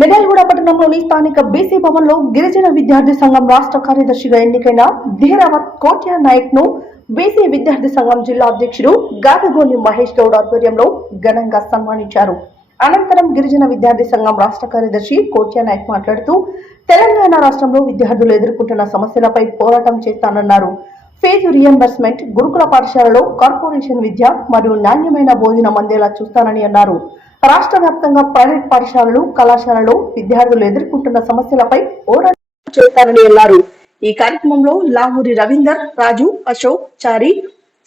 మిర్యాలగూడ పట్టణంలోని స్థానిక బీసీ భవన్ లో గిరిజన విద్యార్థి సంఘం రాష్ట్ర కార్యదర్శిగా ఎన్నికైన ధీరావత్ కోట్యా నాయక్ ను బీసీ విద్యార్థి సంఘం జిల్లా అధ్యక్షుడు గాదగోని మహేష్ గౌడ్ ఆధ్వర్యంలో ఘనంగా సన్మానించారు. అనంతరం గిరిజన విద్యార్థి సంఘం రాష్ట్ర కార్యదర్శి కోట్యా నాయక్ మాట్లాడుతూ తెలంగాణ రాష్ట్రంలో విద్యార్థులు ఎదుర్కొంటున్న సమస్యలపై పోరాటం చేస్తానన్నారు. ఫీజు రియంబర్స్మెంట్, గురుకుల పాఠశాలలో కార్పొరేషన్ విద్య మరియు నాణ్యమైన భోజనం అందేలా చూస్తానని అన్నారు. రాష్ట్ర వ్యాప్తంగా ప్రైవేట్ పాఠశాలలు, కళాశాలలో విద్యార్థులు ఎదుర్కొంటున్న సమస్యలపై పోరాటం చేస్తానని అన్నారు. ఈ కార్యక్రమంలో లావూరి రవీందర్, రాజు, అశోక్, చారి,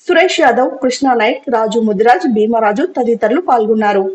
సురేష్ యాదవ్, కృష్ణా నాయక్, రాజు ముదిరాజ్, భీమరాజు తదితరులు పాల్గొన్నారు.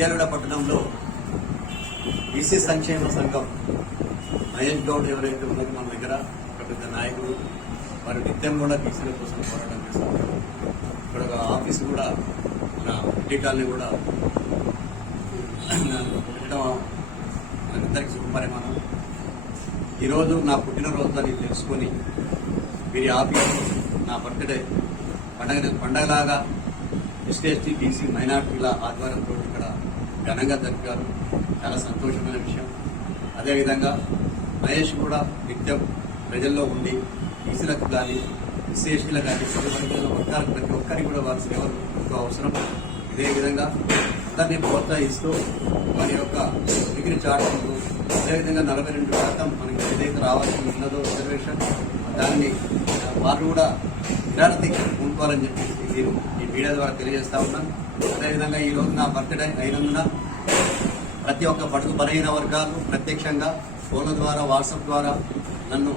మిర్యాలగూడ పట్టణంలో బీసీ సంక్షేమ సంఘం మహేష్ గౌడ్ ఎవరైతే ఉన్నారో మన దగ్గర ఒక పెద్ద నాయకుడు, వారు నిత్యం కూడా బీసీల కోసం పోరాటం చేస్తున్నారు. ఇక్కడ ఒక ఆఫీస్ కూడా మన ఇంటి కాలనీ కూడా పెట్టడం మనందరికీ శుభపరిమాణం. ఈరోజు నా పుట్టినరోజు అని తెలుసుకొని వీరి ఆఫీస్ నా బర్త్డే పండగలాగా ఎస్టీ, బీసీ, మైనార్టీల ఆధ్వర్యంతో ఇక్కడ ఘనంగా జరిపారు. చాలా సంతోషమైన విషయం. అదేవిధంగా మహేష్ కూడా నిత్యం ప్రజల్లో ఉండి బీసీలకు కానీ, ఎస్సీలకు కానీ, వర్గాలకు ప్రతి ఒక్కరికి కూడా వారి సేవలు ఎంతో అవసరం. ఇదే విధంగా అందరినీ ప్రోత్సహిస్తూ వారి యొక్క డిగ్రీ చార్టర్లు, అదేవిధంగా 42% మనకి ఏదైతే రావాల్సి ఉన్నదో రిజర్వేషన్, దాన్ని వారు కూడా నిరాశకి ఉంటుకోవాలని చెప్పేసి నేను ఈ మీడియా ద్వారా తెలియజేస్తా ఉన్నాను. అదేవిధంగా ఈ రోజు నా బర్త్డే అయినందున ప్రతి ఒక్క బడుగు బలహీన వర్గాలు ప్రత్యక్షంగా ఫోన్ల ద్వారా, వాట్సాప్ ద్వారా నన్ను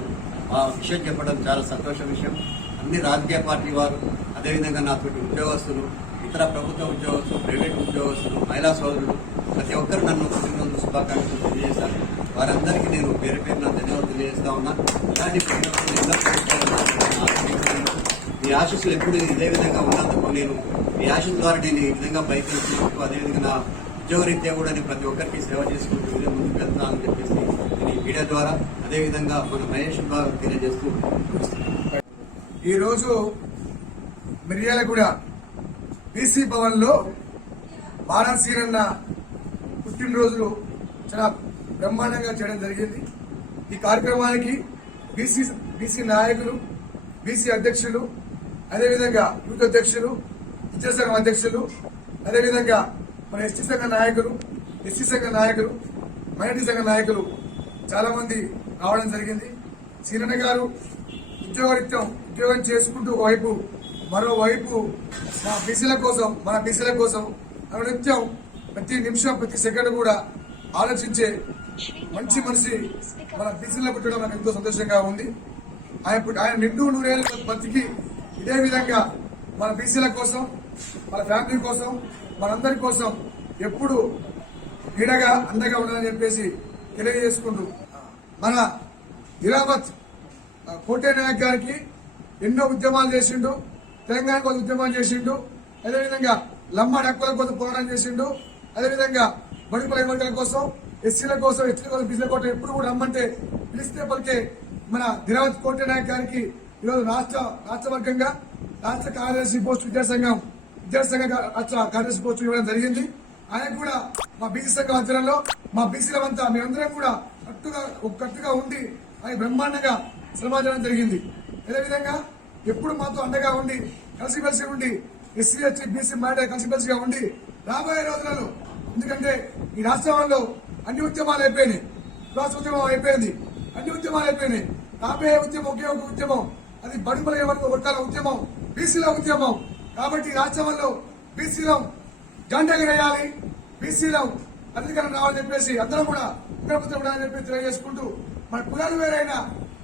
ఆ విషయం చెప్పడం చాలా సంతోష విషయం. అన్ని రాజకీయ పార్టీ వారు, అదేవిధంగా నాతోటి ఉద్యోగస్తులు, ఇతర ప్రభుత్వ ఉద్యోగస్తులు, ప్రైవేట్ ఉద్యోగస్తులు, మహిళా సోదరులు ప్రతి ఒక్కరు నన్ను పుట్టినరోజు శుభాకాంక్షలు తెలియజేశారు. వారందరికీ నేను పేరు పేరున ధన్యవాదాలు తెలియజేస్తా ఉన్నా. ఇలాంటి మీ ఆశీస్సులు ఎప్పుడు ఇదే విధంగా ఉన్నందుకు, నేను మీ ఆశీస్ ద్వారా నేను ఈ విధంగా పైకి వెళ్తున్నందుకు, అదేవిధంగా నా ఉద్యోగరీత్యా కూడా నేను ప్రతి ఒక్కరికి సేవ చేసుకుంటూ ముందుకు వెళ్తానని చెప్పేసి నేను ఈ మీడియా ద్వారా, అదేవిధంగా మన మహేష్ ద్వారా తెలియజేస్తూ ఈరోజు మిర్యాలగూడ బీసీ భవన్ లో బాణసీరన్న పుట్టినరోజు చాలా బ్రహ్మాండంగా చేయడం జరిగింది. ఈ కార్యక్రమానికి బీసీ నాయకులు, బీసీ అధ్యక్షులు, అదేవిధంగా యూత్ అధ్యక్షులు, విద్యా సంఘం అధ్యక్షులు, అదేవిధంగా మన ఎస్టీ సంఘ నాయకులు, ఎస్సీ సంఘ నాయకులు, మైనార్టీ సంఘ నాయకులు చాలా మంది రావడం జరిగింది. సీనన్న గారు ఉద్యోగరీత్యం ఉద్యోగం చేసుకుంటూ ఒకవైపు మరోవైపు మన బీసీల కోసం నిత్యం ప్రతి నిమిషం ప్రతి సెకండ్ కూడా ఆలోచించే మంచి మనిషి మన బీసీలో పుట్టడం నాకు ఎంతో సంతోషంగా ఉంది. ఆయన నిండు నూరేళ్ళ బతికి ఇదే విధంగా మన బీసీల కోసం, మన ఫ్యామిలీ కోసం, మనందరి కోసం ఎప్పుడు నీడగా అండగా ఉండాలని చెప్పేసి తెలియజేసుకుంటూ మన దిరావత్ కోటే నాయక్ గారికి ఎన్నో ఉద్యమాలు చేసిండు. తెలంగాణ కోసం ఉద్యమాలు చేసిండు. అదేవిధంగా లంబాడి హక్కుల కోసం పోరాటం చేసిండు. అదేవిధంగా బడుగుల వర్గాల కోసం, ఎస్సీల కోసం, ఎస్టీల కోసం, బీసీల కోసం ఎప్పుడు కూడా రమ్మంటే పిలిస్తే పలికే మన దిరావత్ కోటే నాయక్ గారికి ఈరోజు రాష్ట్ర వర్గంగా రాష్ట్ర కార్యదర్శి పోస్టు విద్యాసంఘ రాష్ట్ర కార్యదర్శి పోస్టు ఇవ్వడం జరిగింది. ఆయన కూడా మా బీసీ సంఘం ఆధ్వర్యంలో మా బీసీలమంతా మేమందరం కూడా కట్టుగా ఉండి ఆయన బ్రహ్మాండంగా శ్రమాచరణ జరిగింది. అదేవిధంగా ఎప్పుడు మాతో అండగా ఉండి కలిసిమెలిసి ఉండి ఎస్సీ ఎస్టీ బీసీ మైనారిటీ కలిసిమెలిసిగా ఉండి రాబోయే రోజులలో, ఎందుకంటే ఈ రాష్ట్రంలో అన్ని ఉద్యమాలు అయిపోయినాయి, విశ్వాస ఉద్యమం అయిపోయింది, అన్ని ఉద్యమాలు అయిపోయినాయి. రాబోయే ఉద్యమం ఒకే ఒక ఉద్యమం, అది బడుగుల వర్గాల ఉద్యమం, బీసీల ఉద్యమం. కాబట్టి రాష్ట్రంలో బీసీలో జెండాలు వేయాలి, బీసీలో అధికారం రావాలని చెప్పేసి అందరం కూడా ఉండాలని చెప్పి తెలియజేసుకుంటూ మన కులాలు వేరైనా,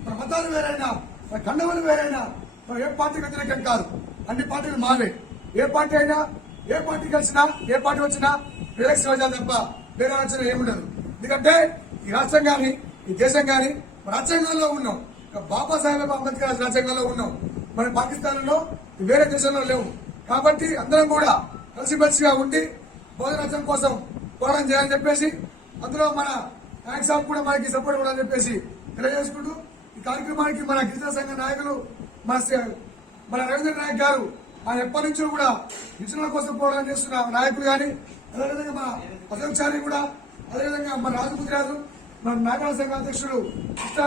మన మతాలు వేరైనా, మన కండవలు వేరైనా మనం ఏ పార్టీకి వ్యతిరేకం కాదు. అన్ని పార్టీలు మావే. ఏ పార్టీ అయినా, ఏ పార్టీ కలిసినా, ఏ పార్టీ వచ్చినా ఎలక్షన్ రాజాలు తప్ప వేరే ఆలోచన ఏముండదు. ఎందుకంటే ఈ రాష్ట్రం గాని, ఈ దేశం గాని మన రాజ్యాంగంలో ఉన్నాం. బాబాసాహెబ్ అంబేద్కర్ రాజ్యాంగంలో ఉన్నాం. మన పాకిస్తాన్ లో వేరే దేశంలో లేవు. కాబట్టి అందరం కూడా కలిసిమెలిసిగా ఉండి భోజనం కోసం పోరాటం చేయాలని చెప్పేసి, అందులో మన నాయక్ సాబ్ కూడా మనకి సపోర్ట్ ఇవ్వాలని చెప్పేసి తెలియజేసుకుంటూ ఈ కార్యక్రమానికి మన గిరిజన సంఘ నాయకులు మన రవీంద్ర నాయక్ గారు ఆయన ఎప్పటి నుంచో కూడా గిరిజనుల కోసం పోరాటం చేస్తున్న నాయకులు కానీ, అదేవిధంగా మన అశోక్చారి కూడా, అదేవిధంగా మన రాజు మన నాయకుల సంఘ అధ్యక్షుడు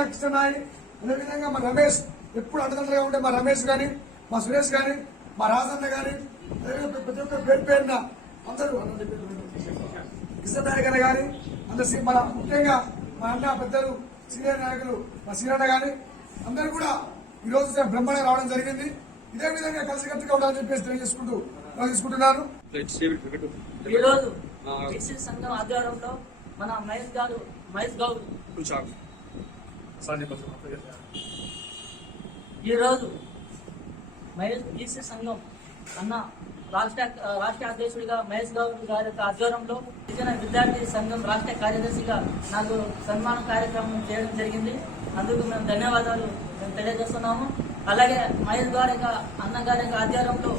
కృష్ణనాయ్, అదేవిధంగా మన రమేష్ ఎప్పుడు అండదండగా ఉండే మా రమేష్ గాని, మా సురేష్ గాని, మా రాజన్న గాని, అదేవిధంగా ప్రతి ఒక్క పేరున అందరూ కృష్ణనాయక్ గాని, అందరు మన ముఖ్యంగా మా అన్న పెద్దలు సీనియర్ నాయకులు మా సీనన్న గాని అందరూ కూడా ఈ రోజు బ్రహ్మాండంగా రావడం జరిగింది. ఇదే విధంగా కలిసికట్టుగా ఉండాలని చెప్పేసి తెలియజేసుకుంటూ తీసుకుంటున్నాను. ఈ రోజు బీసీ సంఘం ఆధ్వర్యంలో మన మహేష్ గౌడ్ ఈ రోజు బీసీ సంఘం అన్న రాష్ట్ర అధ్యక్షుడిగా మహేష్ గౌడ్ గారి యొక్క ఆధ్వర్యంలో గిరిజన విద్యార్థి సంఘం రాష్ట్ర కార్యదర్శిగా నాకు సన్మాన కార్యక్రమం చేయడం జరిగింది. అందుకు మేము ధన్యవాదాలు తెలియజేస్తున్నాము. అలాగే మహేష్ గారి అన్నగారి ఆధ్వర్యంలో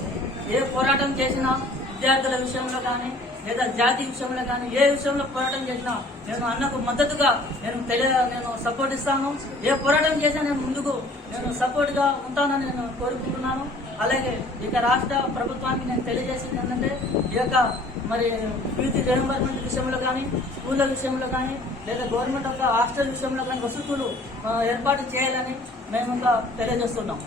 ఏ పోరాటం చేసినా విద్యార్థుల విషయంలో కానీ లేదా జాతి విషయంలో కానీ ఏ విషయంలో పోరాటం చేసినా నేను అన్నకు మద్దతుగా నేను సపోర్ట్ ఇస్తాను. ఏ పోరాటం చేసినా నేను సపోర్ట్ గా ఉంటానని నేను కోరుకుంటున్నాను. అలాగే ఇక రాష్ట్ర ప్రభుత్వానికి నేను తెలియజేసింది ఏంటంటే ఈ యొక్క మరి ఫీజు రియంబర్మెంట్ విషయంలో కానీ, స్కూళ్ళ విషయంలో కానీ, లేదా గవర్నమెంట్ యొక్క హాస్టల్ విషయంలో కానీ వసతులు ఏర్పాటు చేయాలని మేము ఇంకా తెలియజేస్తున్నాం.